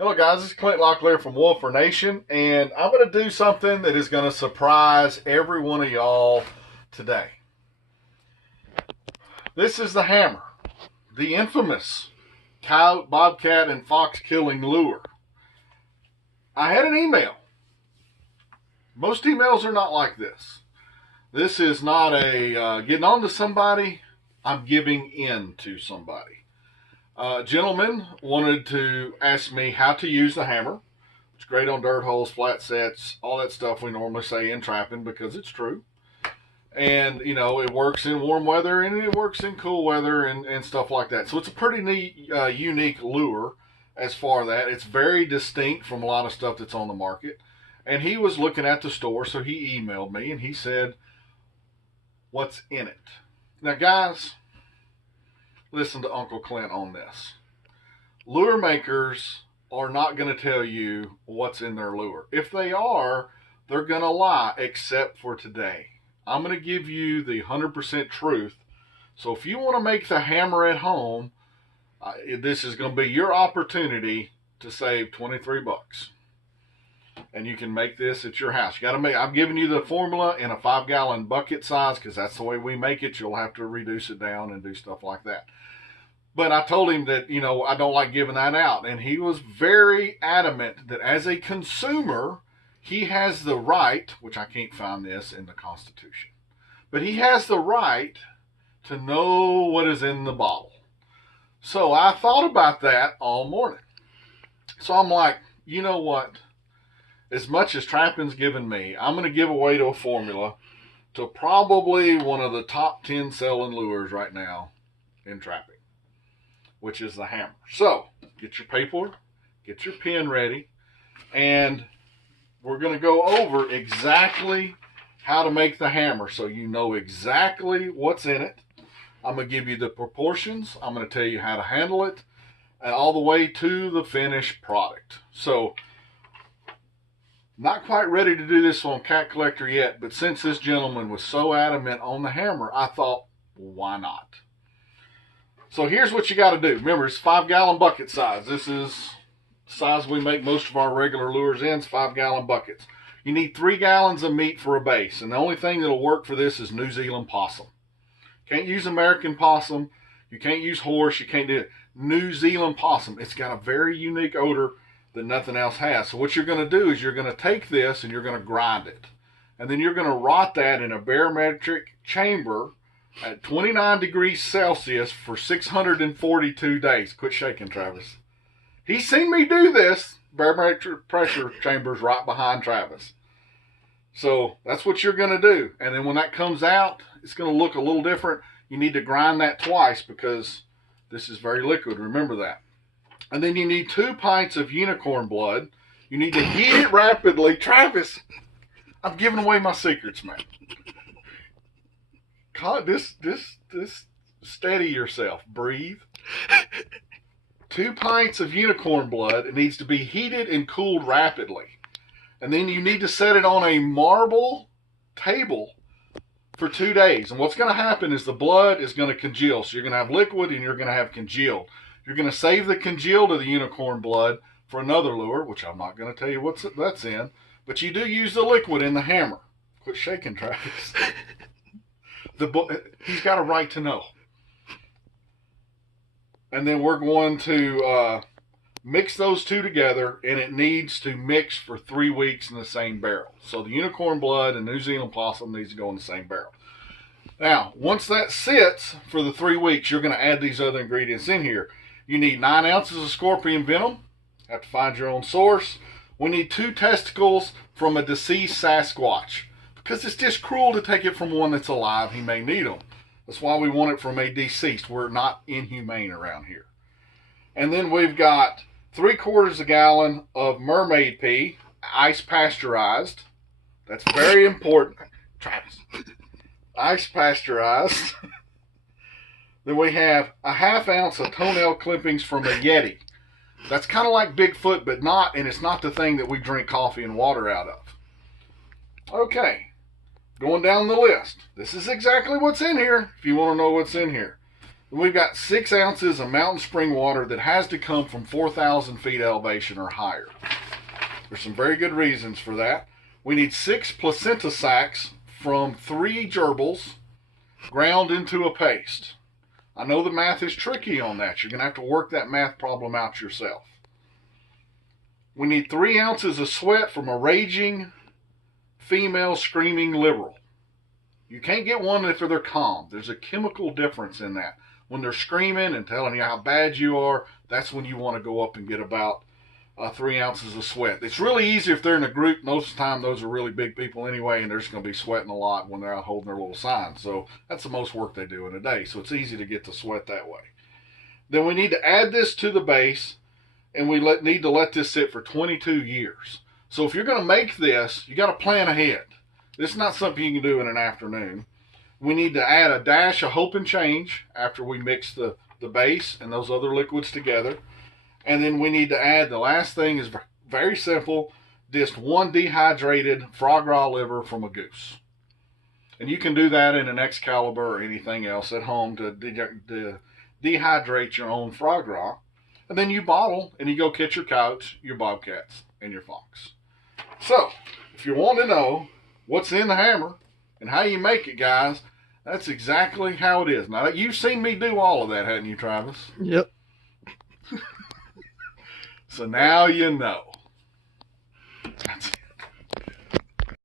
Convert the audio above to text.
Hello guys, this is Clint Locklear from Wolfer Nation, and I'm going to do something that is going to surprise every one of y'all today. This is the hammer, the infamous coyote, bobcat, and fox killing lure. I had an email. Most emails are not like this. This is not a getting on to somebody, I'm giving in to somebody. Gentlemen wanted to ask me how to use the hammer. It's great on dirt holes, flat sets, all that stuff we normally say in trapping because it's true. And, you know, it works in warm weather and it works in cool weather and stuff like that. So it's a pretty neat, unique lure as far as that. It's very distinct from a lot of stuff that's on the market. And he was looking at the store, so he emailed me and he said, "What's in it?" Now, guys, listen to Uncle Clint on this. Lure makers are not going to tell you what's in their lure. If they are, they're going to lie, except for today. I'm going to give you the 100% truth. So if you want to make the hammer at home, this is going to be your opportunity to save 23 bucks. And you can make this at your house. You got to make. I'm giving you the formula in a 5-gallon bucket size because that's the way we make it. You'll have to reduce it down and do stuff like that. But I told him that, you know, I don't like giving that out. And he was very adamant that as a consumer, he has the right, which I can't find this in the Constitution, but he has the right to know what is in the bottle. So I thought about that all morning. So I'm like, you know what? As much as trapping's given me, I'm going to give away to a formula to probably one of the top 10 selling lures right now in trapping, which is the hammer. So get your paper, get your pen ready, and we're going to go over exactly how to make the hammer so you know exactly what's in it. I'm going to give you the proportions. I'm going to tell you how to handle it, and all the way to the finished product. So, not quite ready to do this on Cat Collector yet, but since this gentleman was so adamant on the hammer, I thought, why not? So here's what you got to do. Remember, it's 5-gallon bucket size. This is the size we make most of our regular lures in. It's 5-gallon buckets. You need 3 gallons of meat for a base, and the only thing that'll work for this is New Zealand possum. Can't use American possum. You can't use horse. You can't do it. New Zealand possum. It's got a very unique odor that nothing else has. So what you're going to do is you're going to take this and you're going to grind it. And then you're going to rot that in a barometric chamber at 29 degrees Celsius for 642 days. Quit shaking, Travis. He's seen me do this. Barometric pressure chamber's right behind Travis. So that's what you're going to do. And then when that comes out, it's going to look a little different. You need to grind that twice because this is very liquid. Remember that. And then you need 2 pints of unicorn blood. You need to heat it rapidly. Travis, I'm giving away my secrets, man. God, this, steady yourself. Breathe. 2 pints of unicorn blood. It needs to be heated and cooled rapidly. And then you need to set it on a marble table for 2 days. And what's going to happen is the blood is going to congeal. So you're going to have liquid and you're going to have congealed. You're going to save the congealed of the unicorn blood for another lure, which I'm not going to tell you what that's in. But you do use the liquid in the hammer. Quit shaking, Travis. He's got a right to know. And then we're going to mix those two together, and it needs to mix for 3 weeks in the same barrel. So the unicorn blood and New Zealand possum needs to go in the same barrel. Now, once that sits for the 3 weeks, you're going to add these other ingredients in here. You need 9 ounces of scorpion venom. Have to find your own source. We need 2 testicles from a deceased Sasquatch, because it's just cruel to take it from one that's alive. He may need them. That's why we want it from a deceased. We're not inhumane around here. And then we've got 3/4 gallon of mermaid pee, ice pasteurized. That's very important. Travis. Ice pasteurized. Then we have a 1/2 ounce of toenail clippings from a Yeti. That's kind of like Bigfoot, but not, and it's not the thing that we drink coffee and water out of. Okay. Going down the list. This is exactly what's in here, if you want to know what's in here. We've got 6 ounces of mountain spring water that has to come from 4,000 feet elevation or higher. There's some very good reasons for that. We need 6 placenta sacs from 3 gerbils ground into a paste. I know the math is tricky on that. You're going to have to work that math problem out yourself. We need 3 ounces of sweat from a raging female screaming liberal. You can't get one if they're calm. There's a chemical difference in that. When they're screaming and telling you how bad you are, that's when you want to go up and get about 3 ounces of sweat. It's really easy if they're in a group. Most of the time, those are really big people anyway, and they're just going to be sweating a lot when they're out holding their little signs. So that's the most work they do in a day. So it's easy to get the sweat that way. Then we need to add this to the base, and we need to let this sit for 22 years. So if you're going to make this, you got to plan ahead. This is not something you can do in an afternoon. We need to add a dash of Hope and Change after we mix the base and those other liquids together. And then we need to add, the last thing is very simple, just 1 dehydrated foie gras liver from a goose. And you can do that in an Excalibur or anything else at home to dehydrate your own foie gras. And then you bottle and you go catch your coyotes, your bobcats, and your fox. So, if you want to know what's in the hammer and how you make it, guys, that's exactly how it is. Now, you've seen me do all of that, hadn't you, Travis? Yep. So now you know.